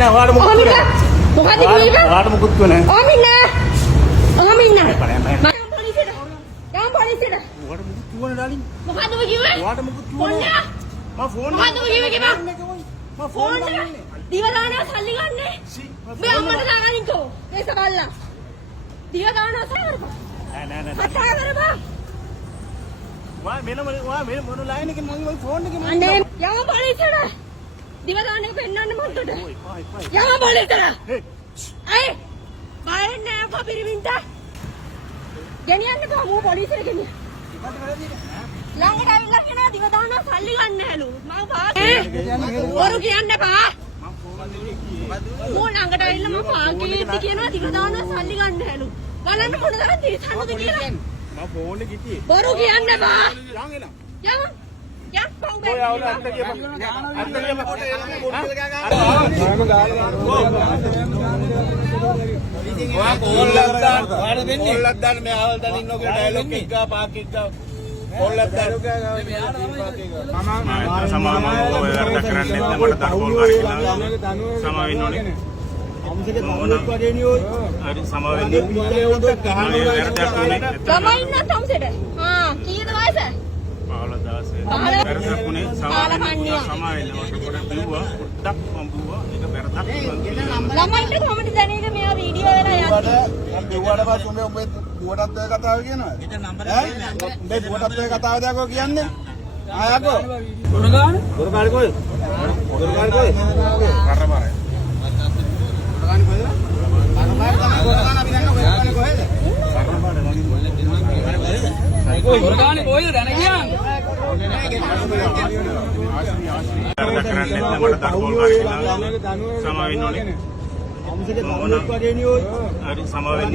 නෑ ඔයාට මොකද කරන්නේ? මොකද කිව්වේ? ඔයාට මොකුත් කිව්වේ නෑ. ඔහම ඉන්න. ඔහම ඉන්න. මම යම් පොලිසියට. යම් පොලිසියට. ඔයාට මොකුත් කිව්වනේ ඩාලින්. මොකද ඔය කිව්වේ? ඔයාට මොකුත් කිව්වනේ. මම ෆෝන් මොකද ඔය කිව්වේ කිව්වා? මම ෆෝන් ගන්නේ. දිව දානවා සල්ලි ගන්නනේ. මේ අම්මට දාගනින්කෝ. මේස බල්ලා. දිව දානවා සල්ලි කරපන්. නෑ කතා කරපන්. ඔයා මොන ලයින් එකෙන් මගේ ෆෝන් එකේ මම අනේ යම පොලිසියට. දිව දාන එක පෙන්නන්න මන්ට. යම පොලිසියට. අය බයෙන් නෑ අපා පිරිමින්ට. ගෙනියන්න බා මූ පොලිසියට ගෙනියන්න. ළඟට ඇවිල්ලා කියනවා දිව දානවා සල්ලි ගන්නහැලු. මම පාගේ. වරු කියන්න බා. මූ ළඟට ඇවිල්ලා මම පාගේදී කියනවා දිව දානවා සල්ලි ගන්නහැලු. බලන්න මොන තරම් තිරසන්නද කියලා. මම ෆෝන් එකේ හිටියේ. වරු කියන්න බා. යන් එනවා. යම. යක් පව් ඔය අවුල අත්ත කියපන්. ඔයා කෝල්ලක් දාන්න. ඔයාට දෙන්නේ. කෝල්ලක් දාන්න මේ ආවල් දාන්න ඉන්නෝ කියලා ඩයලොග් එක ගා පාක් එක ගා. කෝල්ලක් දාන්න. සමාවෙන්න ඔය වැඩ කරන්නේ නැත්නම් මට දඩකෝල් කරලා සමාවෙන්න ඕනේ. අමුසෙක තමුලක් වගේනේ ඔය. හරි සමාවෙන්න. ළමයි ඉන්න තම්සෙට. කීයද වයස? 15 වැරදක්ුනේ සමාවෙන්න සමාවෙන්න මට පොඩක් බිව්වා පොඩ්ඩක් මම බිව්වා ඒක වැරදක් ළමයින්ට කොහොමද දැනෙන්නේ මේවා වීඩියෝ වෙලා යන්නේ? මම බිව්වට පස්සේ උඹේ දුවටත් ඔය කතාව කියනවා. ඊට නම්බර් එක දෙන්න. උඹේ දුවටත් ඔය කතාව දාකෝ කියන්නේ. ආයකෝ. දුරගාන කොහෙද? දුරගාන කොහෙද? කරපාරයි. දුරගාන කොහෙද? කරපාර අපි දන්නවා කොහෙද? දුරගාන කොහෙද දැන කියන්නේ? වැඩ කරන්නේ නැත්නම් මට දඩකෝල් කරලා සමාවෙන්න ඕනේ. අමුසෙක තමුලක් වගේනේ ඔය. හරි සමාවෙන්න.